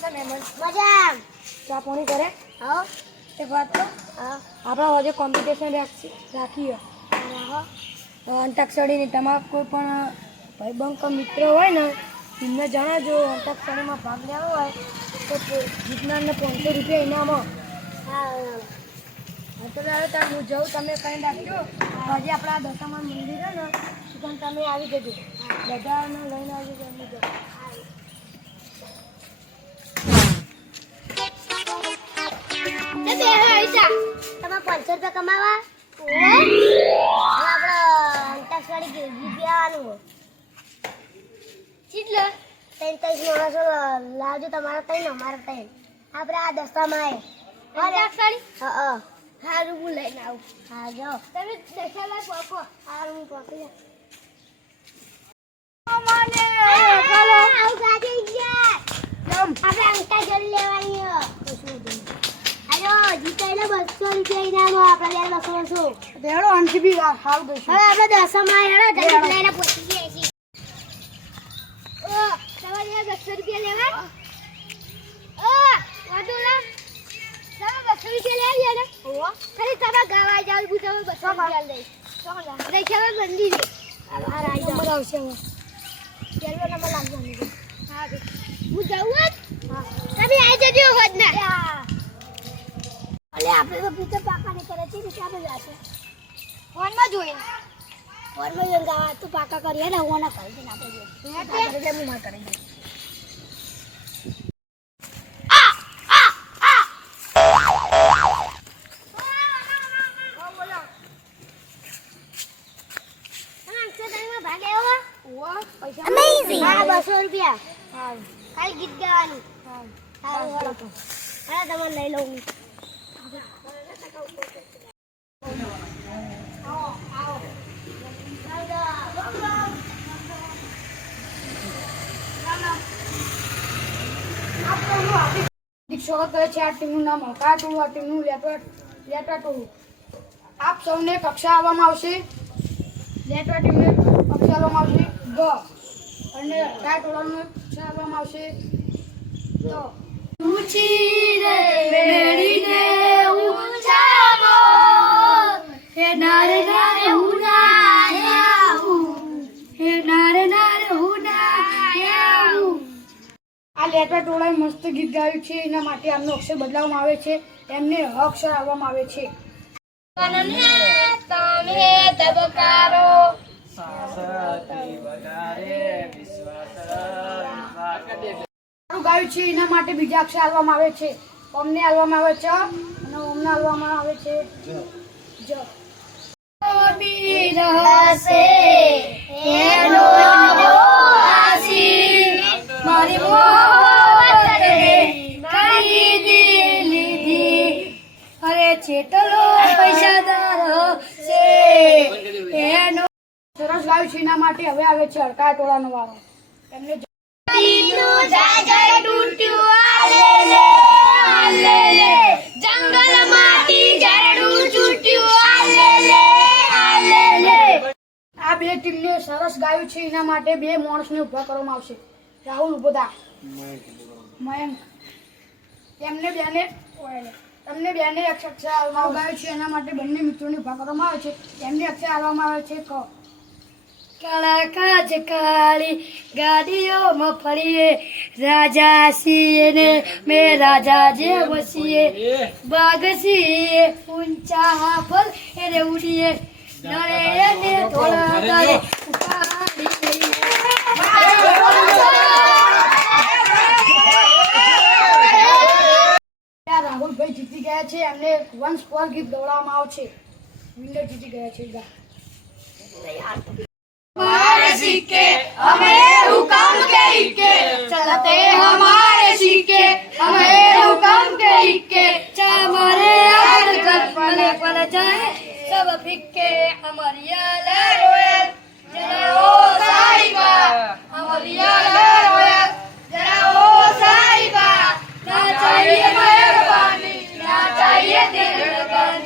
મજા ચા પાણી કરે હા એક વાત તો આપણા આજે કોમ્પિટિશન રાખીએ અંતાક્ષરીની તમારા કોઈ પણ ભાઈબંધ મિત્ર હોય ને એમને જણાવજો અંતાક્ષરીમાં ભાગ લેવો હોય તો જીતનારને 500 રૂપિયા ઇનામ તો તાર હું જઉં તમે કંઈ રાખજો હજી આપણા દશામાં મંદિર છે ને પણ તમે આવી જજો બધાને લઈને આવી જજો એમની જવું તમે 500 રૂપિયા કમાવા આપણે અંતાક્ષરી ગીત ગાવાનું કેટલે 33 માણસો લાવજો તમારા તઈ અમારા તઈ આપણે આ દસ્તામાં અંતાક્ષરી હા હારું હું લઈને આવું હા જાઓ તમે દેખાલા પોકો હારું હું પોકી મને આવ ગાડી ગયા આપણે અંતાક્ષરી લેવાની આયો જીતાઈલા 200 રૂપિયા ઇનામ આપણા યાર 200 દેડો આંટી બી હાવ દઈશું હવે આપણે દસમાં હેડો જલ્દી લઈને પહોંચી ગયા છીએ ઓ તમારે 200 રૂપિયા લેવા ઓ વાડોલા તમે 200 રૂપિયા લઈ આવ્યા ને ઓ ખાલી તમે ગાવા જાવ હું તમે 200 રૂપિયા લઈ ચોલા રેખાવા બંધી દે આ રાઈ નંબર આવશે હવે પેલો નંબર લાગવાનો હા હું જાઉં હા તમે આવી જજો હોજ ના અલે આપણે તો પીતે પાકા ને કરે છે કે આપણે જાશે ફોનમાં જોઈને ગાવા તો પાકા કરીએ ને ઓના કરી દે આપણે એટલે હું માર કરી દે Amazing! 200 રૂપિયા ખાલી ગીત ગાવાનું સારું હાલો તો હા તમને લઈ લઉં દીક્ષો કરે છે આ ટીમનું નામ હકા ટોળું આ ટીમનું લેટા ટોળું આપ સૌને કક્ષા આવવામાં આવશે લેટા ટીમને કક્ષા આવવામાં આવશે ગ અને હકા ટોળાનું કક્ષા આવવામાં આવશે તો ઊંચી રે મેળીને ઊંચાવો હે નારે નારે હુનાયાવું હે નારે નારે હુનાયાવું આ લેટા ટોળાએ મસ્ત ગીત ગાયું છે એના માટે આમનો અક્ષર બદલાવવામાં આવે છે એમને અક્ષર આવવામાં આવે છે તમે તબકારો ગાયું છે એના માટે બીજા અક્ષર આવવામાં આવે છે અમને આવવામાં આવે છે અને ઓમને આવવામાં આવે છે જ મારી અરે ચેટલો પૈસાદાર છે એનો સરસ ગાયું છે એના માટે હવે આવે છે હડકા ટોળાનો વારો એમને આ બે ટીમને સરસ ગાયું છે એના માટે બે માણસને ઉભા કરવામાં આવશે રાહુલ ઉભો થા મયંક તમને બેને અક્ષર આવવામાં ગાયું છે એના માટે બંને મિત્રોને ઉભા કરવામાં આવે છે એમને અક્ષર આવવામાં આવે છે ક કાળા કાચ કાળી ગાડીઓમાં ફરીએ રાજા છીએ ને મેં રાજા જે વસીએ બાગ છીએ ઊંચા હાફલ એને ઉડીએ નરે એને થોડા ગાળે ઉપાડી લઈએ રાહુલભાઈ જીતી ગયા છે એમને વંશ પર ગીત દોડાવવામાં આવશે વિનર જીતી ગયા છે हमारे सिक्के हमें हुक्म के इक्के चलते हमारे सिक्के हमें हुक्म के इक्के हमारे यार कर पले पले जाए सब फिक्के हमारी यार